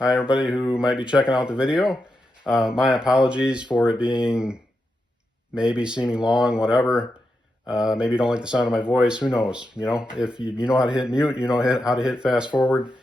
Hi, everybody who might be checking out the video. My apologies for it being maybe seeming long, whatever. Maybe you don't like the sound of my voice. Who knows? You know, if you know how to hit mute, you know how to hit fast forward.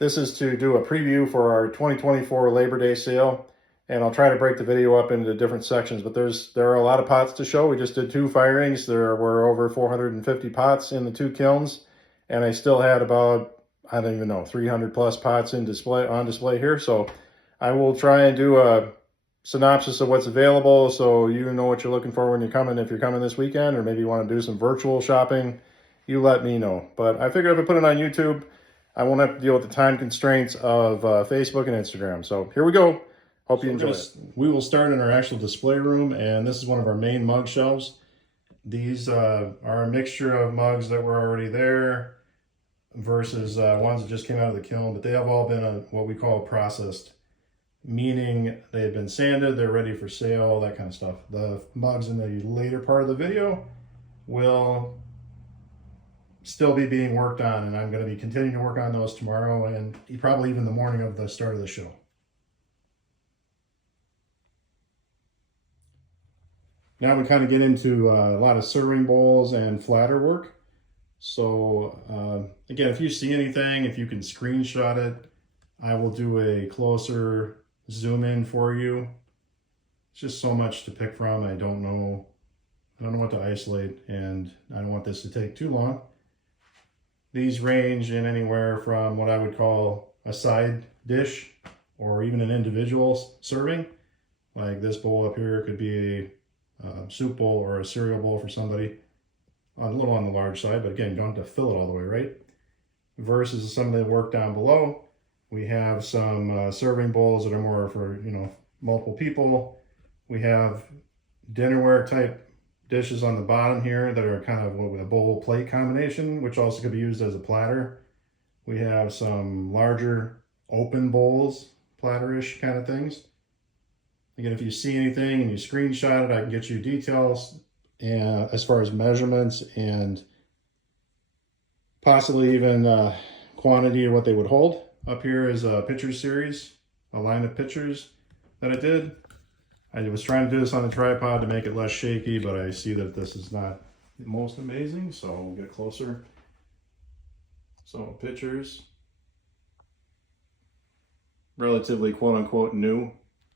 This is to do a preview for our 2024 Labor Day sale, and I'll try to break the video up into different sections. But there are a lot of pots to show. We just did 2 firings. There were over 450 pots in the 2 kilns, and I still had about, I don't even know, 300 plus pots on display here. So I will try and do a synopsis of what's available so you know what you're looking for when you're coming. If you're coming this weekend, or maybe you want to do some virtual shopping, you let me know. But I figured if I put it on YouTube, I won't have to deal with the time constraints of Facebook and Instagram. So here we go. Hope you enjoy it. We will start in our actual display room, and this is one of our main mug shelves. These are a mixture of mugs that were already there versus ones that just came out of the kiln, but they have all been what we call processed, meaning they've been sanded, they're ready for sale, all that kind of stuff. The mugs in the later part of the video will still be being worked on, and I'm going to be continuing to work on those tomorrow and probably even the morning of the start of the show. Now we kind of get into a lot of serving bowls and flatter work. So again, if you see anything, if you can screenshot it, I will do a closer zoom in for you. It's just so much to pick from. I don't know what to isolate, and I don't want this to take too long. These range in anywhere from what I would call a side dish or even an individual serving. Like this bowl up here could be a soup bowl or a cereal bowl for somebody. A little on the large side, but again, you don't have to fill it all the way, right? Versus some of the work down below, we have some serving bowls that are more for, you know, multiple people. We have dinnerware type dishes on the bottom here that are kind of a bowl plate combination, which also could be used as a platter. We have some larger open bowls, platter-ish kind of things. Again, if you see anything and you screenshot it, I can get you details as far as measurements and possibly even quantity of what they would hold. Up here is a picture series, a line of pictures that I did. I was trying to do this on a tripod to make it less shaky, but I see that this is not the most amazing, so we'll get closer. So pictures, relatively quote-unquote new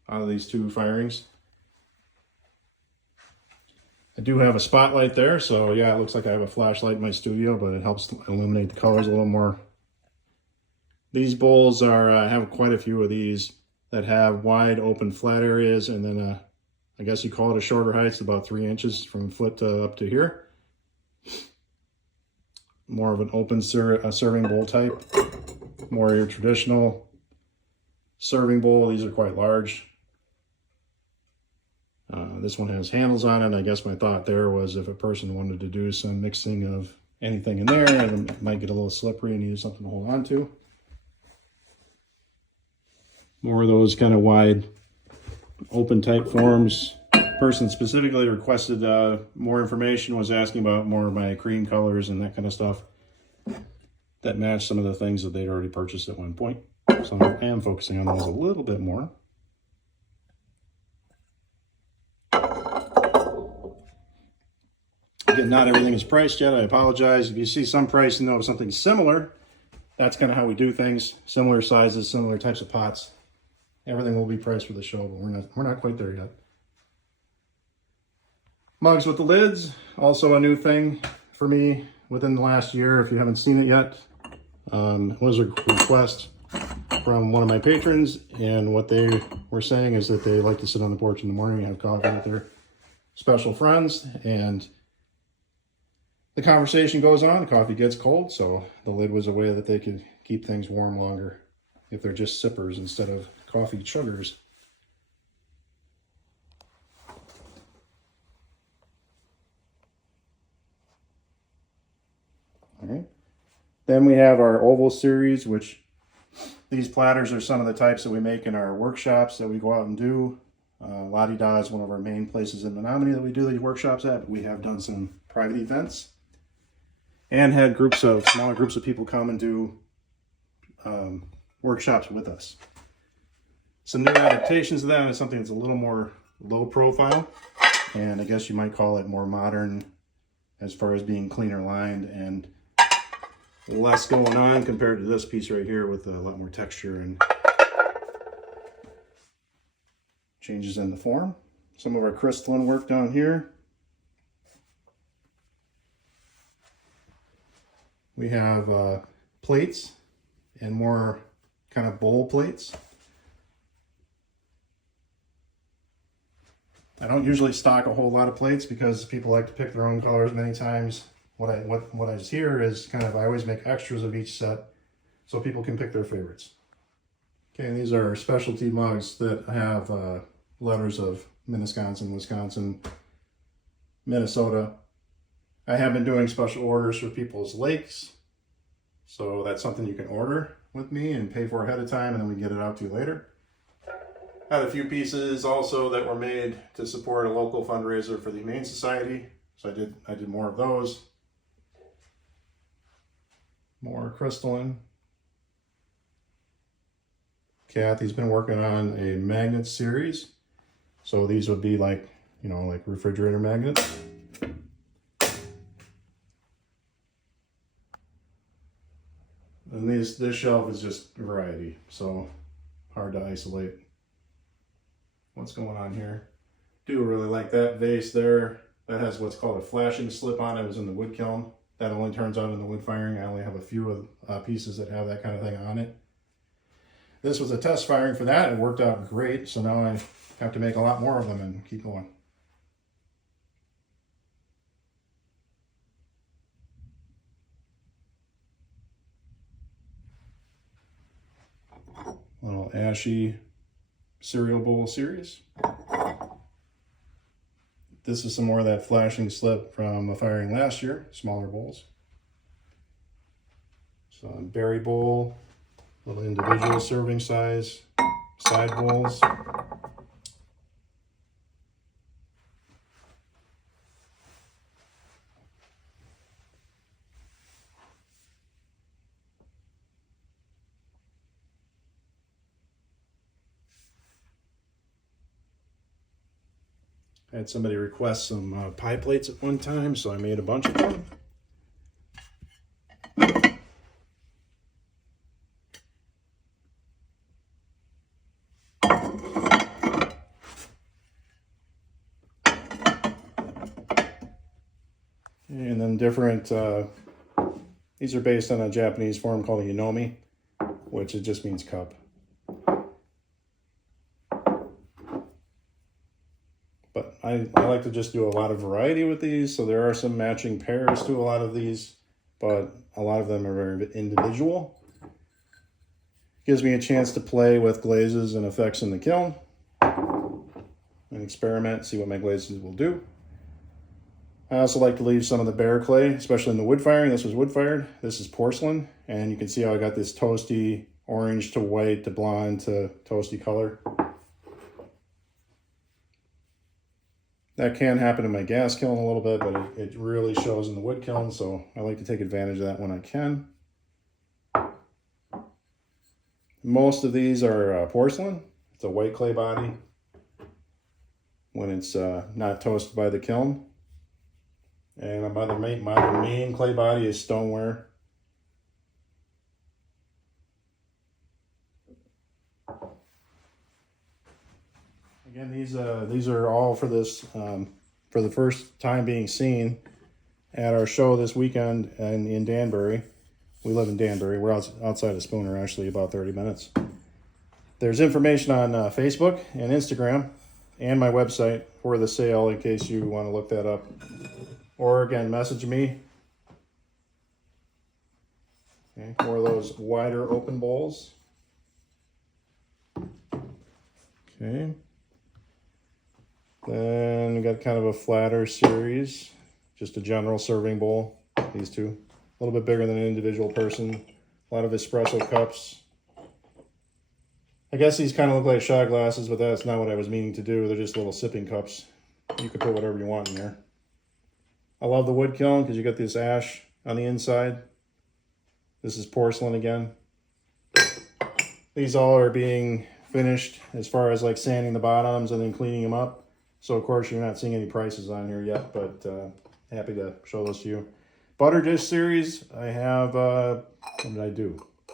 out of these 2 firings. I do have a spotlight there, so yeah, it looks like I have a flashlight in my studio, but it helps illuminate the colors a little more. These bowls are, I have quite a few of these that have wide open flat areas, and then I guess you call it a shorter height. It's about 3 inches from foot up to here. More of an open serving bowl type, more your traditional serving bowl. These are quite large. This one has handles on it. I guess my thought there was if a person wanted to do some mixing of anything in there, it might get a little slippery and need something to hold on to. More of those kind of wide open type forms. Person specifically requested more information, was asking about more of my cream colors and that kind of stuff that match some of the things that they'd already purchased at one point. So I am focusing on those a little bit more. Again, not everything is priced yet. I apologize. If you see some pricing of something similar, that's kind of how we do things. Similar sizes, similar types of pots. Everything will be priced for the show, but we're not quite there yet. Mugs with the lids, also a new thing for me within the last year. If you haven't seen it yet, it was a request from one of my patrons, and what they were saying is that they like to sit on the porch in the morning and have coffee with their special friends, and the conversation goes on, the coffee gets cold, so the lid was a way that they could keep things warm longer if they're just sippers instead of coffee chuggers. All right. Then we have our oval series, which these platters are some of the types that we make in our workshops that we go out and do. La Di Da is one of our main places in Menominee that we do these workshops at. We have done some private events and had smaller groups of people come and do workshops with us. Some new adaptations of that is something that's a little more low profile, and I guess you might call it more modern as far as being cleaner lined and less going on compared to this piece right here with a lot more texture and changes in the form. Some of our crystalline work down here. We have plates and more kind of bowl plates. I don't usually stock a whole lot of plates because people like to pick their own colors many times. What I hear is kind of, I always make extras of each set so people can pick their favorites. Okay, and these are specialty mugs that have letters of Minnetonka, Wisconsin, Minnesota. I have been doing special orders for people's lakes, so that's something you can order with me and pay for ahead of time, and then we get it out to you later. I had a few pieces also that were made to support a local fundraiser for the Humane Society, so I did more of those. More crystalline. Kathy's been working on a magnet series, so these would be like, you know, like refrigerator magnets. And this shelf is just variety, so hard to isolate what's going on here. Do really like that vase there. That has what's called a flashing slip on it. It was in the wood kiln. That only turns on in the wood firing. I only have a few of pieces that have that kind of thing on it. This was a test firing for that. It worked out great, so now I have to make a lot more of them and keep going. Little ashy cereal bowl series. This is some more of that flashing slip from a firing last year, smaller bowls. So berry bowl, little individual serving size, side bowls. I had somebody request some pie plates at one time, so I made a bunch of them. And then different, these are based on a Japanese form called a Yunomi, which it just means cup. But I like to just do a lot of variety with these, so there are some matching pairs to a lot of these, but a lot of them are very individual. Gives me a chance to play with glazes and effects in the kiln and experiment, see what my glazes will do. I also like to leave some of the bare clay, especially in the wood firing. This was wood fired. This is porcelain, and you can see how I got this toasty orange to white to blonde to toasty color. That can happen in my gas kiln a little bit, but it really shows in the wood kiln, so I like to take advantage of that when I can. Most of these are porcelain. It's a white clay body when it's not toasted by the kiln. And my main clay body is stoneware. Again, these are all for this for the first time being seen at our show this weekend in Danbury. We live in Danbury. We're outside of Spooner, actually, about 30 minutes. There's information on Facebook and Instagram and my website for the sale in case you want to look that up. Or again, message me. Okay, more of those wider open bowls. Okay. Then we got kind of a flatter series, just a general serving bowl. These two, a little bit bigger than an individual person. A lot of espresso cups. I guess these kind of look like shot glasses, but that's not what I was meaning to do. They're just little sipping cups. You can put whatever you want in there. I love the wood kiln because you got this ash on the inside. This is porcelain again. These all are being finished as far as like sanding the bottoms and then cleaning them up. So of course you're not seeing any prices on here yet, but happy to show those to you. Butter dish series, I have, what did I do? I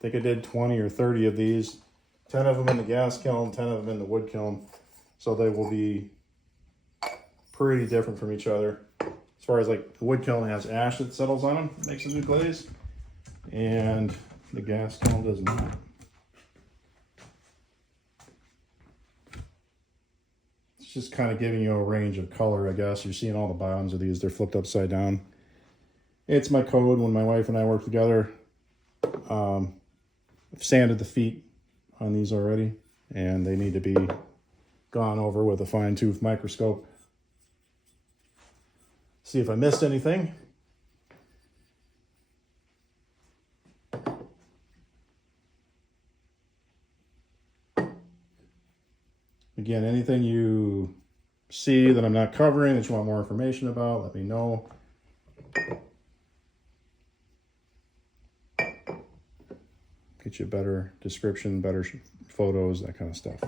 think I did 20 or 30 of these. 10 of them in the gas kiln, 10 of them in the wood kiln. So they will be pretty different from each other. As far as like the wood kiln has ash that settles on them, makes a new glaze. And the gas kiln does not. It's just kind of giving you a range of color, I guess. You're seeing all the bottoms of these, they're flipped upside down. It's my code when my wife and I work together. I've sanded the feet on these already, and they need to be gone over with a fine-tooth microscope. See if I missed anything. Again, anything you see that I'm not covering, that you want more information about, let me know. Get you a better description, better photos, that kind of stuff.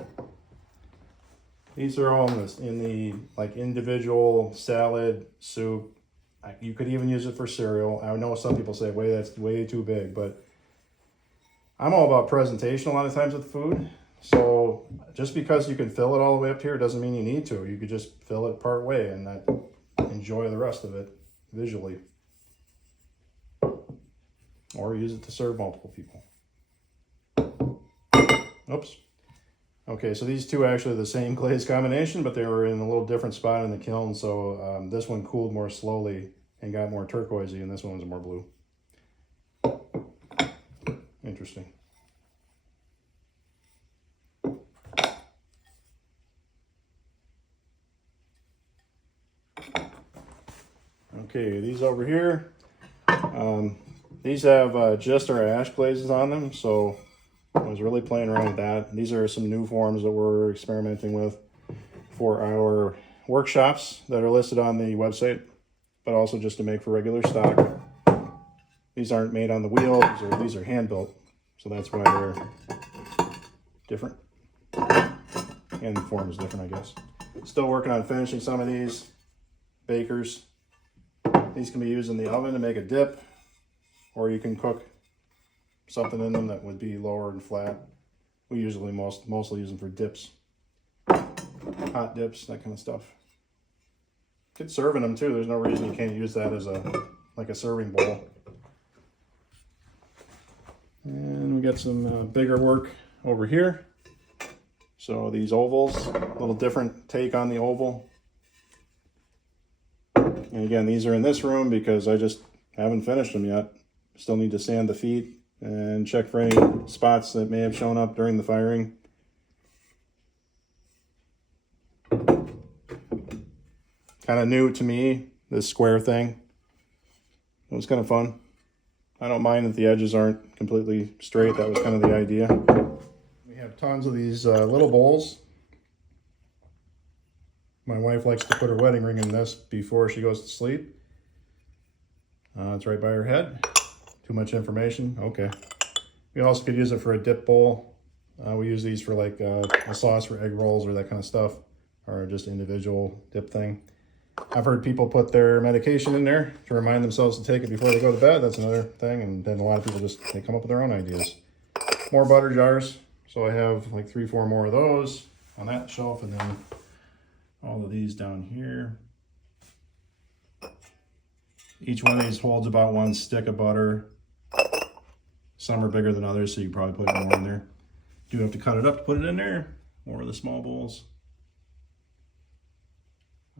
These are all in the like individual salad, soup. You could even use it for cereal. I know some people say, "Wait, that's way too big," but I'm all about presentation a lot of times with food. So just because you can fill it all the way up here doesn't mean you need to. You could just fill it part way and not enjoy the rest of it visually. Or use it to serve multiple people. Oops. Okay, so these two are actually the same glaze combination, but they were in a little different spot in the kiln. So this one cooled more slowly and got more turquoisey, and this one was more blue. Interesting. Okay, these over here, these have just our ash glazes on them, so I was really playing around with that. These are some new forms that we're experimenting with for our workshops that are listed on the website, but also just to make for regular stock. These aren't made on the wheel, these are hand built, so that's why they're different. And the form is different, I guess. Still working on finishing some of these bakers. These can be used in the oven to make a dip, or you can cook something in them that would be lower and flat. We usually mostly use them for dips, hot dips, that kind of stuff. Good serving them too. There's no reason you can't use that as like a serving bowl. And we got some bigger work over here. So these ovals, a little different take on the oval. And again, these are in this room because I just haven't finished them yet. Still need to sand the feet and check for any spots that may have shown up during the firing. Kind of new to me, this square thing. It was kind of fun. I don't mind that the edges aren't completely straight. That was kind of the idea. We have tons of these little bowls. My wife likes to put her wedding ring in this before she goes to sleep. It's right by her head. Too much information? Okay. We also could use it for a dip bowl. We use these for like a sauce for egg rolls or that kind of stuff, or just individual dip thing. I've heard people put their medication in there to remind themselves to take it before they go to bed. That's another thing. And then a lot of people they come up with their own ideas. More butter jars. So I have like 3-4 more of those on that shelf, and then all of these down here. Each one of these holds about 1 stick of butter. Some are bigger than others, so you probably put more in there. You do have to cut it up to put it in there. More of the small bowls.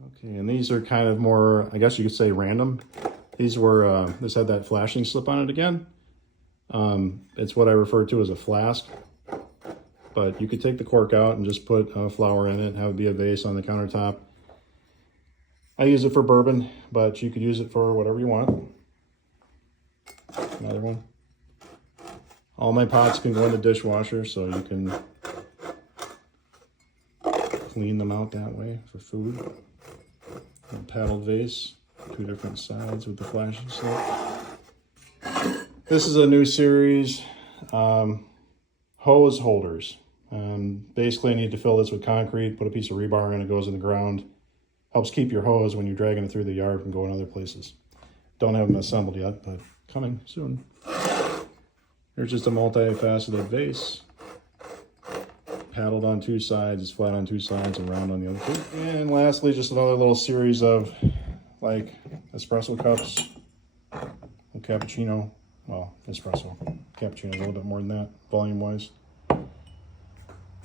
Okay, and these are kind of more, I guess you could say, random. These were, this had that flashing slip on it again. It's what I refer to as a flask. But you could take the cork out and just put flour in it, have it be a vase on the countertop. I use it for bourbon, but you could use it for whatever you want. Another one. All my pots can go in the dishwasher, so you can clean them out that way for food. A paddle vase, 2 different sides with the flashing slip. This is a new series, hose holders. Basically, I need to fill this with concrete, put a piece of rebar in, it goes in the ground. Helps keep your hose when you're dragging it through the yard from going other places. Don't have them assembled yet, but coming soon. Here's just a multifaceted vase. Paddled on two sides, it's flat on two sides and round on the other two. And lastly, just another little series of like espresso cups, a cappuccino. Well, espresso. Cappuccino is a little bit more than that, volume-wise.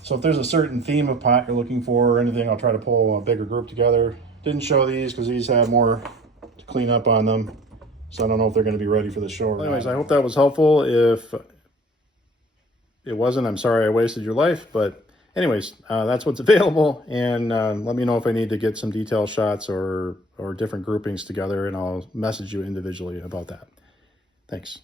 So if there's a certain theme of pot you're looking for or anything, I'll try to pull a bigger group together. Didn't show these because these have more to clean up on them. So I don't know if they're going to be ready for the show or not. Anyways, I hope that was helpful. If it wasn't, I'm sorry I wasted your life. But anyways, that's what's available. And let me know if I need to get some detail shots or different groupings together, and I'll message you individually about that. Thanks.